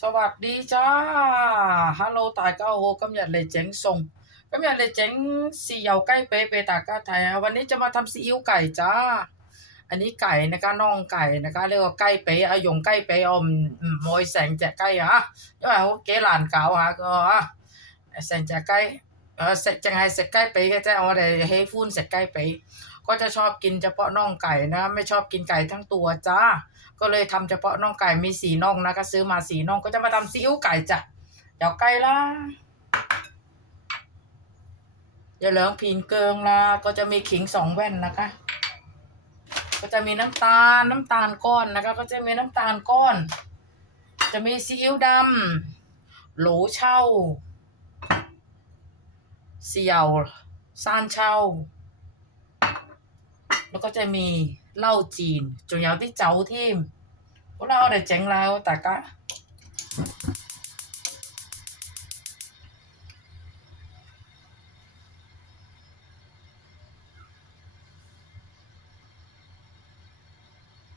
สวัสดีจ้า ฮัลโหล大家好今日嚟整餸今日嚟整豉油雞髀俾大家睇啊วันนี้จะมาทำซีอิ๊วไก่จ้า อันนี้ไก่นะคะน่องไก่นะคะเรียกว่าไก่髀啊用雞髀我唔唔愛成隻雞啊因為好幾難搞下個啊成隻雞เออ食淨係食雞髀嘅啫我哋喜歡食雞髀 ก็จะชอบกินเฉพาะน่องไก่นะ ไม่ชอบกินไก่ทั้งตัวจ้าก็เลยทำเฉพาะน่องไก่มีสีน่องนะก็ซื้อมาสีน่องก็จะมาทำซีอิ๊วไก่จ้ะเดี๋ยวไก่ละอย่าเหลืองผิงเกิงละก็จะมีขิงสองแว่นนะคะ ก็จะมีน้ำตาลน้ำตาลก้อนนะคะ ก็จะมีน้ำตาลก้อน จะมีซีอิ๊วดำโหลเช่าเสี่ยวซานเช่า แล้วก็จะมีเหล้าจีนจุนยาวที่เจ้าที่พวกเราได้เจ๋งแล้วแต่ก็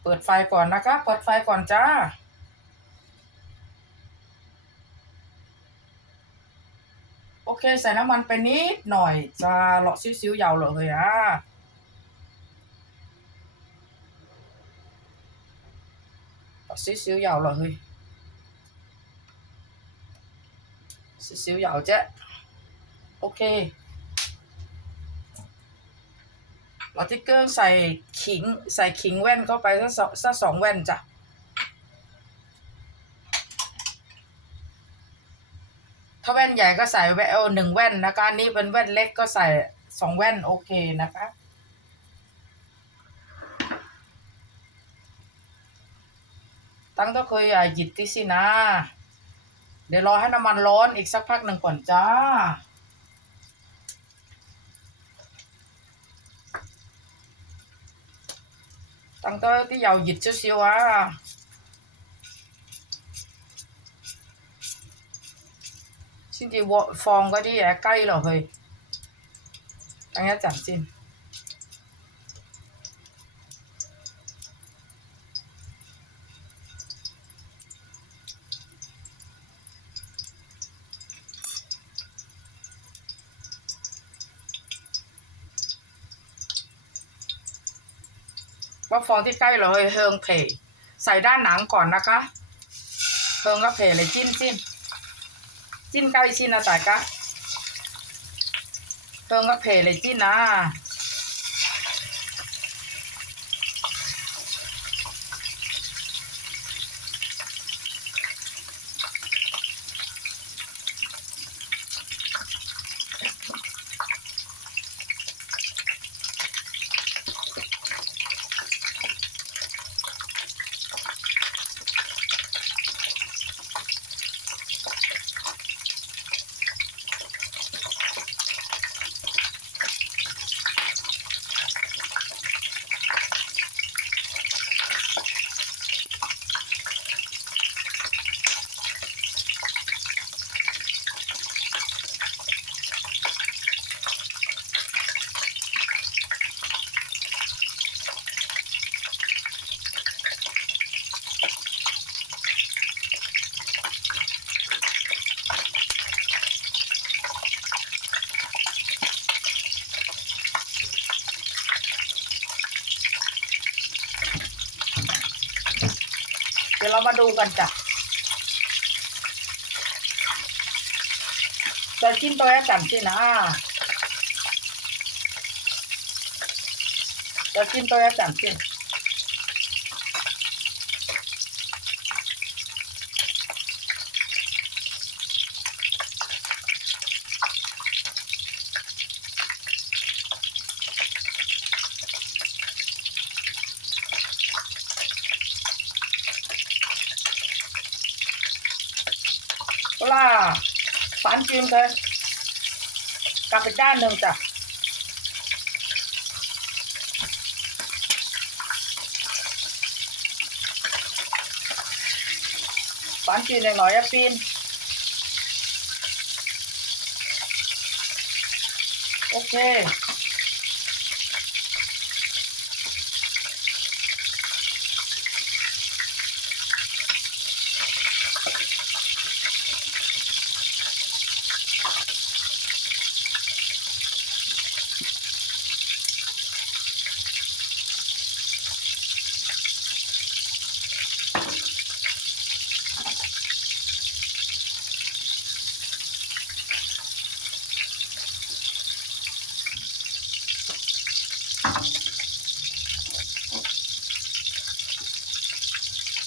เปิดไฟก่อนนะคะ เปิดไฟก่อนจ้าโอเค ใส่น้ำมันไปนิดหน่อยจะเลาะซิ้วๆยาวเลยอะ 少少油落去，少少油啫。OK，落啲姜ใส่ขิงใส่ขิงแว่นเข้าไปสักสองสักสองแว่นจ้ะ ถ้าแว่นใหญ่ก็ใส่แว่นเอาหนึ่งแว่นนะคะอันนี่เป็นแว่นเล็กก็ใส่สองแว่นโอเคนะคะ ตั้งต้องเคยอย่หยิบที่สินะ เดี๋ยวรอให้น้ำมันร้อนอีกสักพักหนึ่งก่อนจ้า ตั้งต้องที่ยาวหยิบเชียวอะชินที่ฟองก็ที่แอใกล้หรอเฮ้ยตั้งแต่จับจิน ว่าฟองที่ใกล้เราเฮิงเพใส่ด้านหนังก่อนนะคะเฮิงก็เพเลยจิ้มจิ้มจิ้มใกล้ชิ้นนะแต่กะเฮิงก็เพเลยจิ้มนะ ดี๋ยวเรามาดูกันจ้ะจะจิ้มตัวแรกกันสินะจะจิ้มตัวแรกกันสิ ล่าฝันจริมเลยกลับไปด้านหนึ่งจ้ะฝันจริมหน่อยๆอะปีนโอเค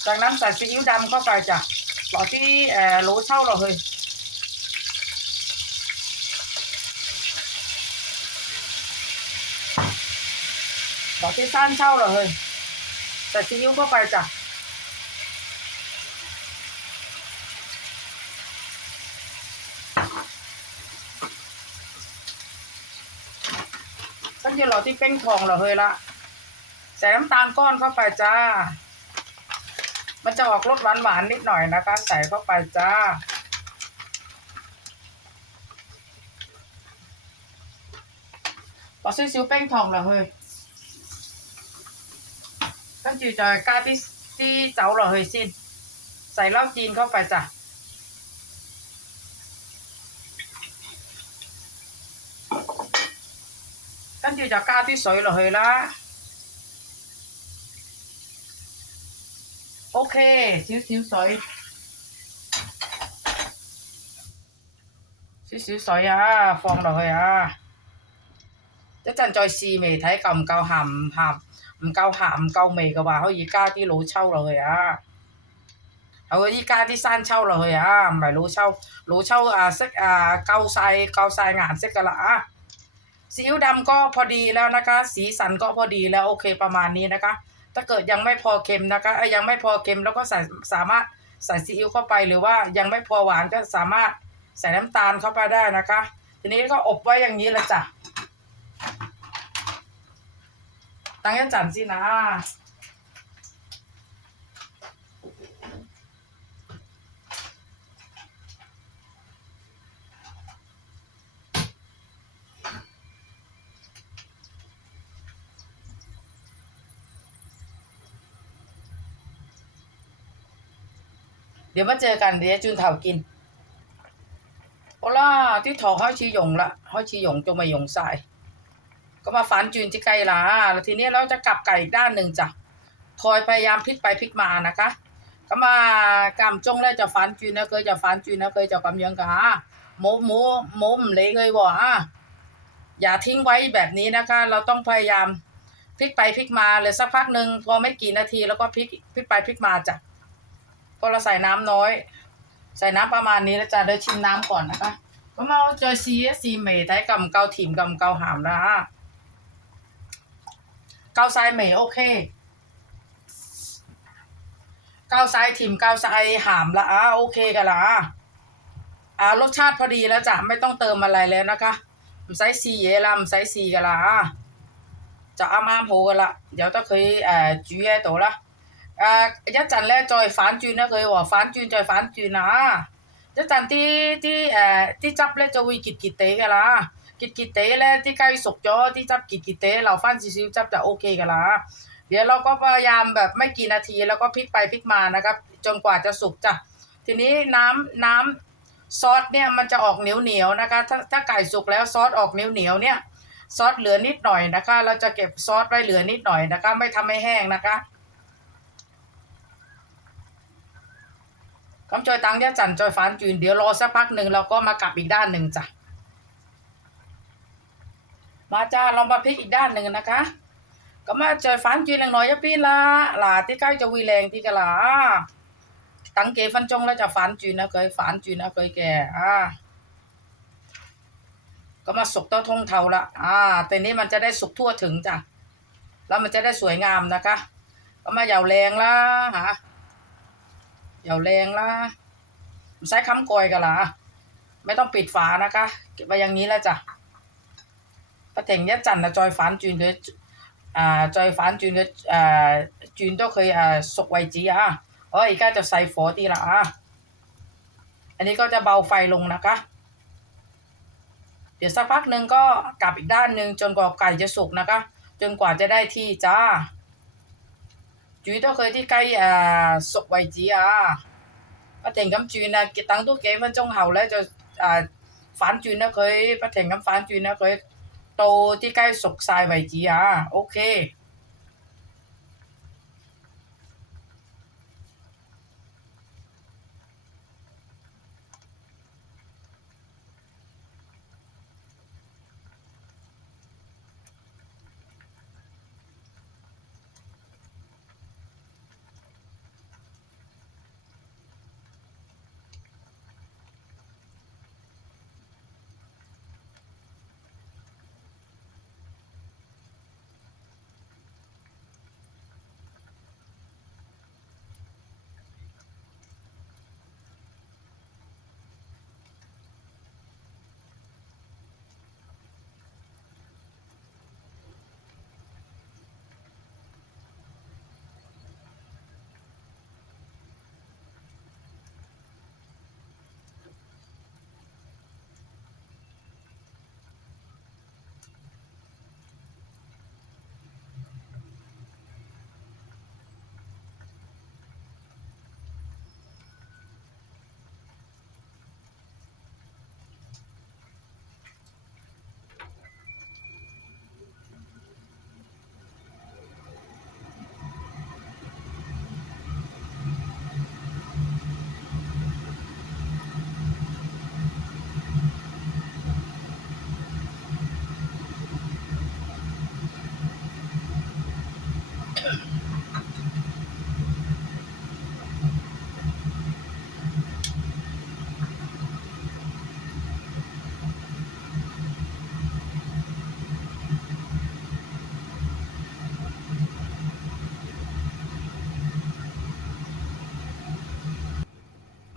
จากนั้นใส่ซีอิ๊วดำเข้าไปจ้ะหล่อที่โลเช่าเราเลยหล่อที่สั้นเช่าเราเลยใส่ซีอิ๊วเข้าไปจ้ะ ที่เราที่เป้งทองเราเฮ้ยละใส่น้ำตาลก้อนเข้าไปจ้า มันจะออกรสหวานหวานนิดหน่อยนะคะ ใส่เข้าไปจ้า พอซื้อซิวเป้งทองเราเฮ้ยตั้งจีจอยกาที่ที่เจ้าเราเฮ้ยสิ้นใส่เหล้าจีนเข้าไปจ้ะ chịu cho ca tí sợi là hơi lá ok xíu xíu sợi xíu xíu sợi à phong là hơi à 一陣再試味睇夠唔夠鹹唔鹹，唔夠鹹唔夠味嘅話，可以加啲老抽落去啊。可以加啲生抽落去啊，唔係老抽，老抽啊色啊夠晒夠晒顏色㗎啦啊！ ซีอิ๊วดำก็พอดีแล้วนะคะ สีสันก็พอดีแล้วโอเคประมาณนี้นะคะ ถ้าเกิดยังไม่พอเค็มนะคะยังไม่พอเค็มแล้วก็ใส่สามารถใส่ซีอิ๊วเข้าไปหรือว่ายังไม่พอหวานก็สามารถใส่น้ำตาลเข้าไปได้นะคะ ทีนี้ก็อบไว้อย่างนี้ละจ้ะตั้งยันจันทร์สินะ เดี๋ยวมาเจอกันเดี๋ยวจุนเถากินโอล่าที่ถอห้อยชีหยงละห้อยชีหยงจงมาหยงใส่ก็มาฝันจุนจิไกลละแล้วทีนี้เราจะกลับไก่อีกด้านหนึ่งจ้ะคอยพยายามพลิกไปพลิกมานะคะ ก็มากำจงแล้วจะฝันจุนนะเคยจะฝันจุนนะเคยจะกำยังกะโมโมโมมเลยเคยบอกะอย่าทิ้งไว้แบบนี้นะคะ เราต้องพยายามพลิกไปพลิกมาเลยสักพักหนึ่งพอไม่กี่นาทีแล้วก็พลิกพลิกไปพลิกมาจ้ะ ก็เราใส่น้ำน้อย ใส่น้ำประมาณนี้แล้วจ้ะเดี๋ยวชิมน้ำก่อนนะคะก็มาเอาใจซีซีเมย์ไทยกำเกาถิ่มกำเกาหามนะฮะเกาไซเหมโอเค เกาไซถิ่มเกาไซหามละอะโอเคกันละอ่ารสชาติพอดีแล้วจ้ะไม่ต้องเติมอะไรแล้วนะคะไซซีเย่รำไซซีกันละจ้ะอันมันพอละย่อดีเขาเออจุอยู่ในนั้น อ่ายัดจันแรกจอยฟานจูนนะเคยว่าฟานจูนจอยฟานจูนนะยัดจันที่ที่เอ่อที่จับแล้วจะวิกิตกิเตกันละกิตกิเตแล้วที่ใกล้สุกจอที่จับกิตกิเตเราฟันซิวจับจะโอเคกันละเดี๋ยวเราก็พยายามแบบไม่กี่นาทีแล้วก็พลิกไปพลิกมานะครับ จนกว่าจะสุกจ้ะทีนี้น้ำน้ำซอสเนี่ยมันจะออกเหนียวเหนียวนะคะ ถ้าถ้าไก่สุกแล้วซอสออกเหนียวเหนียวเนี่ยซอสเหลือนิดหน่อยนะคะ เราจะเก็บซอสไว้เหลือนิดหน่อยนะคะ ไม่ทำให้แห้งนะคะ คำจอยตังเนี่ยจันจอยฟานจืนเดี๋ยวรอสักพักหนึ่งเราก็มากลับอีกด้านหนึ่งจ้ะมาจ้าเรามาพลิกอีกด้านหนึ่งนะคะ ก็มาจอฝันจีนหน่อยจะปีละหลาที่ใกล้จะวีแรงที่กะลาตังเกฟันจงแล้วจะฝันจีนนะเคยฝันจีนนะเคยแก่อ่าก็มาสุกเต้าทงเทาละอ่าแต่นี้มันจะได้สุกทั่วถึงจ้ะแล้วมันจะได้สวยงามนะคะ ก็มาเหยาแรงละฮะ เอย่าแรงละใช้ค้ำกอยกันละไม่ต้องปิดฝานะคะเก็บไว้อย่างนี้แล้วจ้ะปะเทงยะจันนะจอยฝานจูนเดอ่าจอยฝานจูนเดอ่าจูนต้องเคยอ่าสกไวจีอะเอ้ยก็จะใส่ฝอตีละอะอันนี้ก็จะเบาไฟลงนะคะ เดี๋ยวสักพักหนึ่งก็กลับอีกด้านหนึ่งจนกว่าไก่จะสุกนะคะ จนกว่าจะได้ที่จ้า 煮到佢啲雞誒熟為止啊！不停咁轉啊，等多幾分鐘後咧就誒反轉啦佢，不停咁反轉啦佢。到啲雞熟晒為止啊，OK。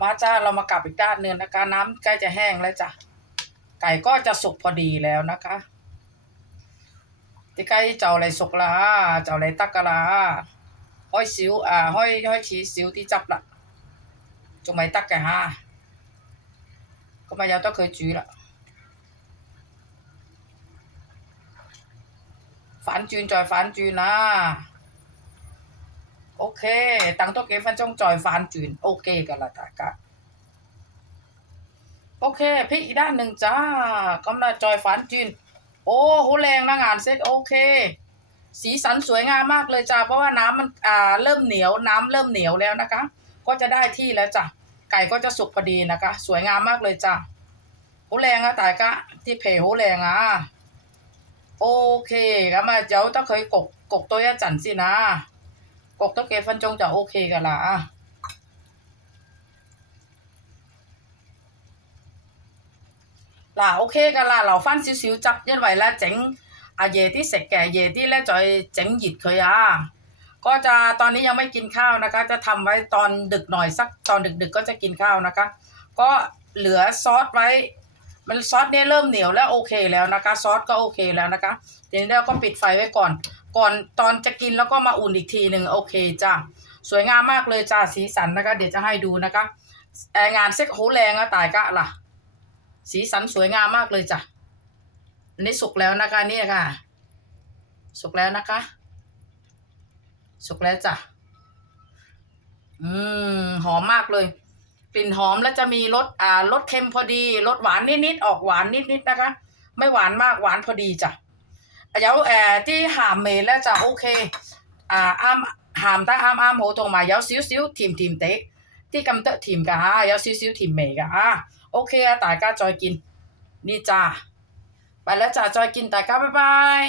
มาจ้าเรามากลับอีกด้านเนื้อนะคะ น้ำใกล้จะแห้งแล้วจ้ะไก่ก็จะสุกพอดีแล้วนะคะที่ใกล้เจ้าอะไรสุกละเจ้าอะไรตักกะละห้อยซิวอ่าห้อยห้อยชีซิวที่จับละจงไม่ตักกฮะก็มายาต้องเคยจุยละฝันจืนจอยฝันจืนนะ โอเคตั tốc kế ะฟันจงจอยฟันจุนโอเคกันละค่กะโอเคพลิกอีกด้านหนึ่งจ้ากำลังจอยฟันจีนโอ้โหแรงนะงานเซ็ตโอเค สีสันสวยงามมากเลยจ้าเพราะว่าน้ำมันอ่าเริ่มเหนียวน้ำเริ่มเหนียวแล้วนะคะ ก็จะได้ที่แล้วจ้ะไก่ก็จะสุกพอดีนะคะ สวยงามมากเลยจ้าโหแรงอะแต่กะที่เพโหแรงอะโอเคก็มาเจ้าต้องเคยกกกตัวยจันสินะ OK，咁啊由得佢焗焗多一阵先啊，焗多几分钟就 OK 噶啦啊。嗱，OK 噶啦，留翻少少汁，因为咧整啊夜啲食嘅，夜啲咧再整热佢啊。ก็จะตอนนี้ยังไม่กินข้าวนะคะ จะทำไว้ตอนดึกหน่อยสักตอนดึกๆก็จะกินข้าวนะคะ ก็เหลือซอสไว้ มันซอสเนี่ยเริ่มเหนียวแล้วโอเคแล้วนะคะ ซอสก็โอเคแล้วนะคะทีนี้เราก็ปิดไฟไว้ก่อน ก่อนตอนจะกินแล้วก็มาอุ่นอีกทีหนึ่งโอเคจ้าสวยงามมากเลยจ้าสีสันนะคะ เดี๋ยวจะให้ดูนะคะแองานเซ็กโหแรงอะตายกะล่ะ สีสันสวยงามมากเลยจ้ะอันนี้สุกแล้วนะคะนี่ค่ะ สุกแล้วนะคะ สุกแล้วจ้ะอืมหอมมากเลย กลิ่นหอมแล้วจะมีรสอ่ารสเค็มพอดีรสหวานนิดๆออกหวานนิดๆนะคะ ไม่หวานมากหวานพอดีจ้ะเดี๋ยวแอที่หามเมแล้วจะโอเคอ่าอ้ามหามตั้อ้ามอ้ามโหตรงมาเดี๋ยวซิ้วซิ้วทีมทีมเตะที่กำเตะทีมกะฮะเดี๋ยวซิ้วซิ้วทีมเมกะอะโอเคตายก้าจอยกิน นี่จ้าไปแล้วจ้าจอยกินตายก้าบ๊ายบาย